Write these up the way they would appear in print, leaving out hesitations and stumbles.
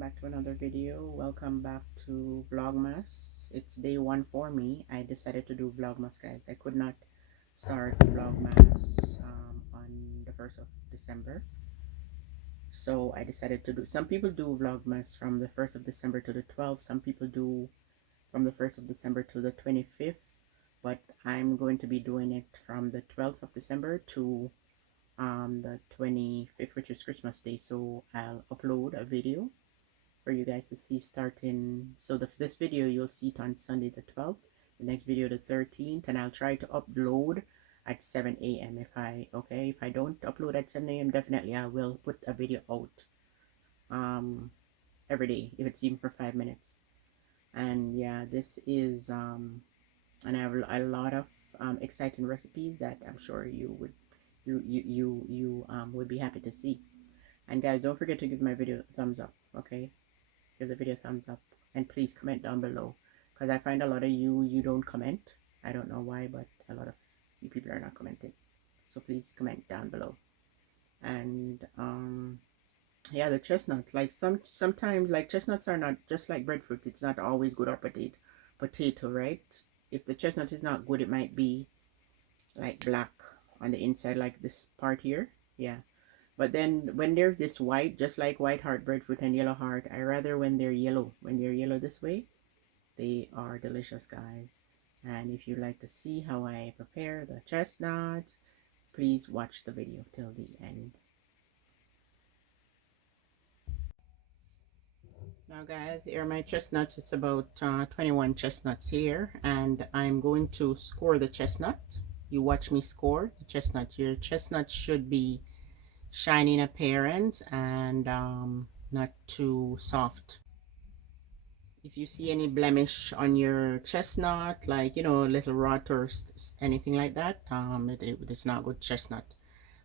back to another video. Welcome back to Vlogmas. It's day one for me. I decided to do Vlogmas, guys. I could not start Vlogmas on the 1st of December. So I decided to do, some people do Vlogmas from the 1st of December to the 12th. Some people do from the 1st of December to the 25th. But I'm going to be doing it from the 12th of December to the 25th, which is Christmas Day. So I'll upload a video for you guys to see starting. So this video you'll see it on Sunday the 12th, the next video the 13th, and I'll try to upload at 7 a.m. if I don't upload at 7 a.m. definitely I will put a video out every day, if it's even for 5 minutes. And yeah, this is and I have a lot of exciting recipes that I'm sure you would would be happy to see. And guys, don't forget to give my video a thumbs up. Okay, give the video a thumbs up, and please comment down below, because I find a lot of you don't comment. I don't know why, but a lot of you people are not commenting, so please comment down below. And yeah, the chestnuts, like sometimes like chestnuts are not just like breadfruit. It's not always good, or potato, right? If the chestnut is not good, it might be like black on the inside, like this part here. Yeah, but then when there's this white, just like white heart breadfruit and yellow heart, I rather when they're yellow. When they're yellow this way, they are delicious, guys. And if you'd like to see how I prepare the chestnuts, please watch the video till the end. Now guys, here are my chestnuts. It's about 21 chestnuts here, and I'm going to score the chestnut. You watch me score the chestnut. Your chestnut should be shiny in appearance and not too soft. If you see any blemish on your chestnut, like, you know, little rot or anything like that, it's not good chestnut.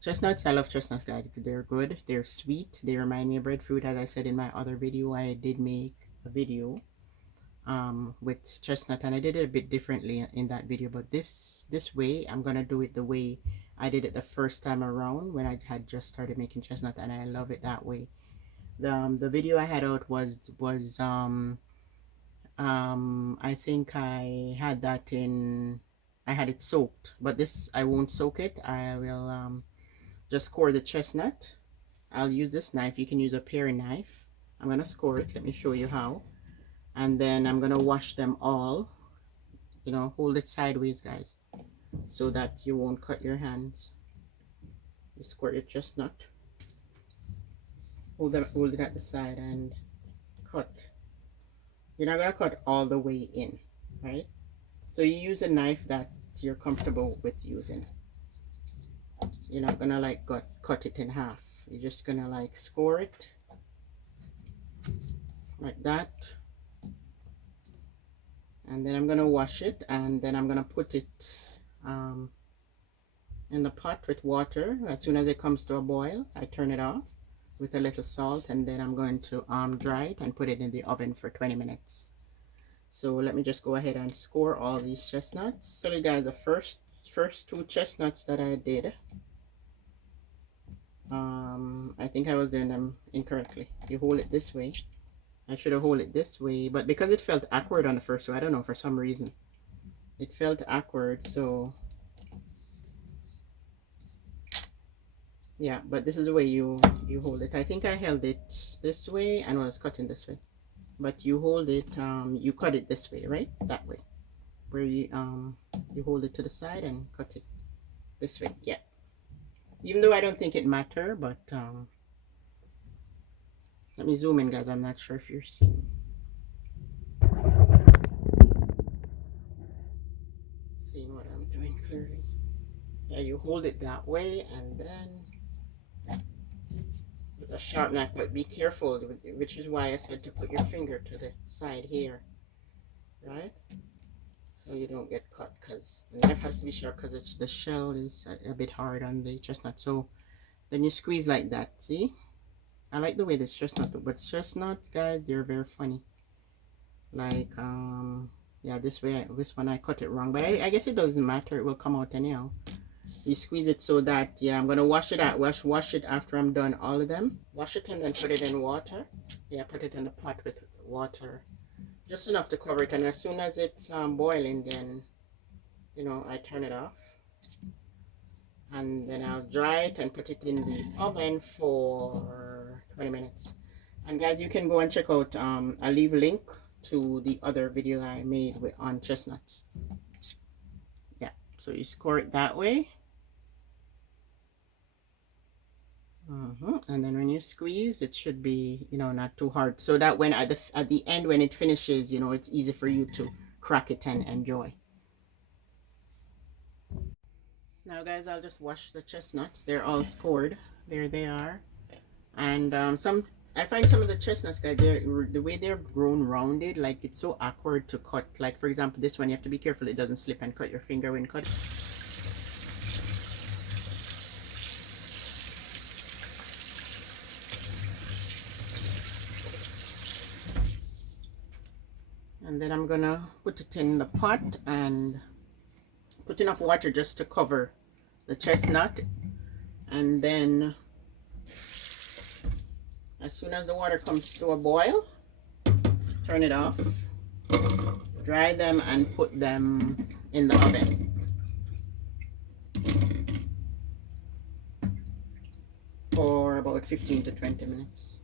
Chestnuts, I love chestnuts, guys. They're good, they're sweet, they remind me of breadfruit. As I said in my other video, I did make a video with chestnut, and I did it a bit differently in that video, but this way I'm gonna do it the way I did it the first time around when I had just started making chestnut, and I love it that way. The video I had out was I think I had that in, I had it soaked, but this I won't soak it. I will just score the chestnut. I'll use this knife. You can use a paring knife. I'm gonna score it. Let me show you how. And then I'm gonna wash them all. You know, hold it sideways, guys, so that you won't cut your hands. You squirt your chestnut, hold it at the side and cut. You're not gonna cut all the way in, right? So you use a knife that you're comfortable with using. You're not gonna like cut it in half. You're just gonna like score it like that. And then I'm gonna wash it, and then I'm gonna put it in the pot with water. As soon as it comes to a boil, I turn it off with a little salt, and then I'm going to dry it and put it in the oven for 20 minutes. So let me just go ahead and score all these chestnuts. So you guys, the first two chestnuts that I did, I think I was doing them incorrectly. You hold it this way. I should have hold it this way, but because it felt awkward on the first two, I don't know, for some reason it felt awkward. So yeah, but this is the way you hold it. I think I held it this way and was cutting this way, but you hold it, you cut it this way, right? That way, where you hold it to the side and cut it this way. Yeah, even though I don't think it matter, but let me zoom in, guys. I'm not sure if you're seeing what I'm doing clearly. Yeah, you hold it that way, and then with a sharp knife, but be careful, which is why I said to put your finger to the side here, right? So you don't get cut, because the knife has to be sharp, because the shell is a bit hard on the chestnut. So then you squeeze like that. See, I like the way this chestnut, but chestnuts, guys, they're very funny. Like yeah, this one I cut it wrong, but I guess it doesn't matter, it will come out anyhow. You squeeze it so that, yeah, I'm gonna wash it out, wash it after I'm done all of them. Wash it and then put it in water. Yeah, put it in the pot with water, just enough to cover it. And as soon as it's boiling, then I turn it off, and then I'll dry it and put it in the oven for 20 minutes. And guys, you can go and check out. I'll leave a link to the other video I made on chestnuts. Yeah, so you score it that way. And then when you squeeze, it should be, not too hard, so that when at the end when it finishes, it's easy for you to crack it and enjoy. Now, guys, I'll just wash the chestnuts. They're all scored. There they are. And I find some of the chestnuts, guys, the way they're grown rounded, like it's so awkward to cut. Like, for example, this one, you have to be careful it doesn't slip and cut your finger when cut. And then I'm gonna put it in the pot and put enough water just to cover the chestnut. And then as soon as the water comes to a boil, turn it off, dry them, and put them in the oven for about 15 to 20 minutes.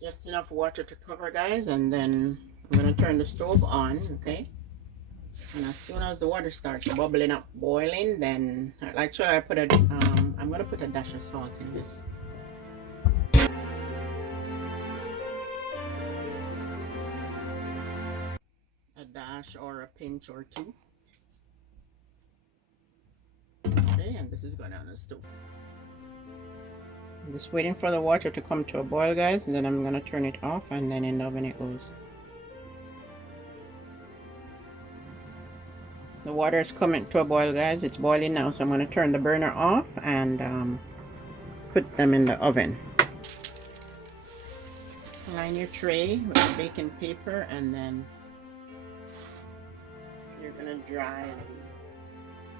Just enough water to cover, guys, and then I'm gonna turn the stove on, okay? And as soon as the water starts bubbling up, boiling, then actually I'm gonna put a dash of salt in this. A dash or a pinch or two. Okay, and this is going on the stove. I'm just waiting for the water to come to a boil, guys, and then I'm gonna turn it off, and then in the oven it goes. The water is coming to a boil, guys. It's boiling now, so I'm gonna turn the burner off and put them in the oven. Line your tray with the baking paper, and then you're gonna dry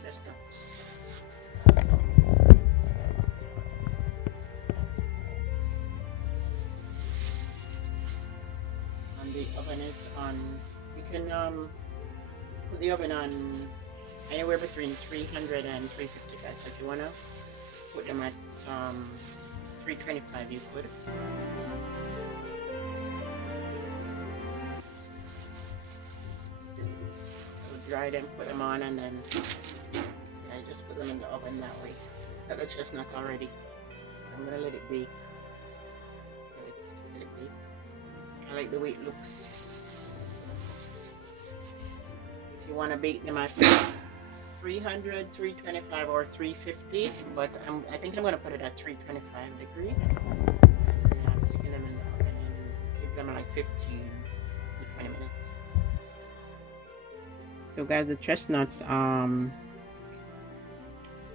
the chestnuts. And the oven is on. You can put the oven on anywhere between 300 and 350, guys. So if you wanna put them at 325, you could. Dry them, put them on, and then I just put them in the oven that way. Got the chestnut already. I'm gonna let it bake. Let it bake. I like the way it looks. If you want to bake them at 300, 325, or 350, but I think I'm gonna put it at 325 degree. And I'm sticking them in the oven and give them like 15 to 20 minutes. So, guys, the chestnuts,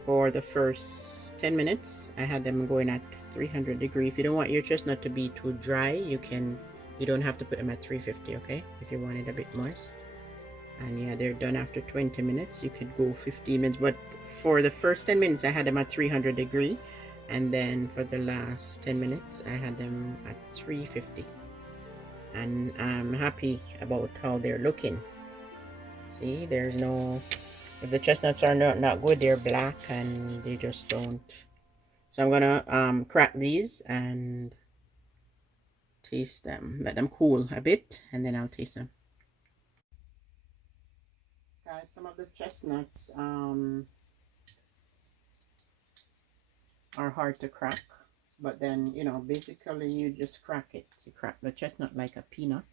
for the first 10 minutes, I had them going at 300 degree. If you don't want your chestnut to be too dry, you don't have to put them at 350, okay? If you want it a bit moist. And yeah, they're done after 20 minutes. You could go 15 minutes, but for the first 10 minutes, I had them at 300 degree. And then for the last 10 minutes, I had them at 350. And I'm happy about how they're looking. See, there's no, if the chestnuts are not good, they're black and they just don't. So I'm gonna crack these and taste them, let them cool a bit, and then I'll taste them. Guys, some of the chestnuts are hard to crack, but then basically you just crack it. You crack the chestnut like a peanut.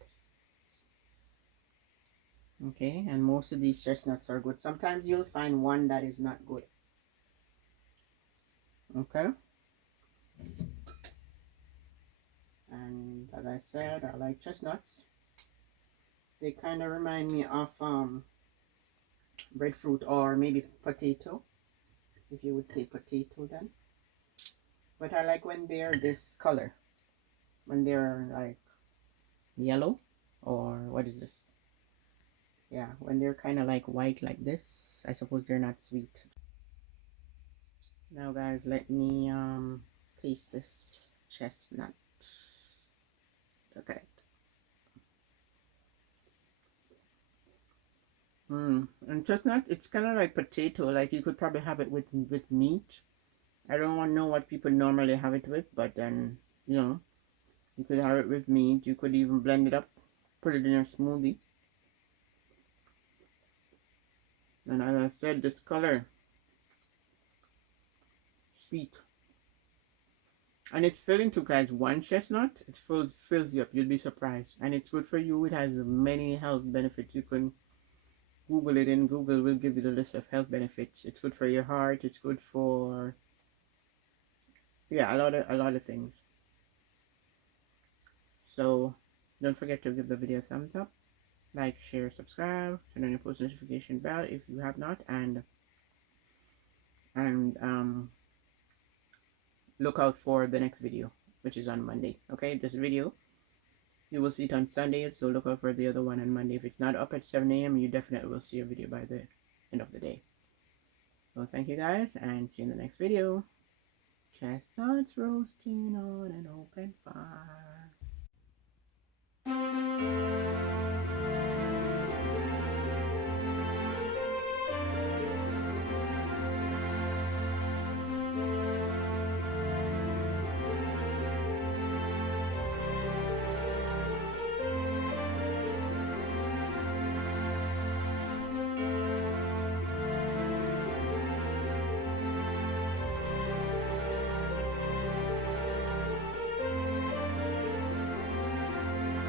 Okay, and most of these chestnuts are good. Sometimes you'll find one that is not good. Okay, and as I said, I like chestnuts. They kind of remind me of breadfruit, or maybe potato, if you would say potato then. But I like when they're this color, when they're like yellow, or what is this? Yeah, when they're kind of like white like this, I suppose they're not sweet. Now guys, let me taste this chestnut. Look at it. And chestnut, it's kind of like potato. Like you could probably have it with meat. I don't want to know what people normally have it with, but then you know you could have it with meat. You could even blend it up, put it in a smoothie. And as I said, this color, sweet, and it's filling too, guys. One chestnut, it fills you up. You'll be surprised, and it's good for you. It has many health benefits. You can Google it, and Google will give you the list of health benefits. It's good for your heart. It's good for, yeah, a lot of things. So don't forget to give the video a thumbs up, like, share, subscribe, turn on your post notification bell if you have not, and look out for the next video, which is on Monday. Okay, this video you will see it on Sunday, so look out for the other one on Monday. If it's not up at 7 a.m., you definitely will see a video by the end of the day. So thank you guys, and see you in the next video. Chestnuts roasting on an open fire.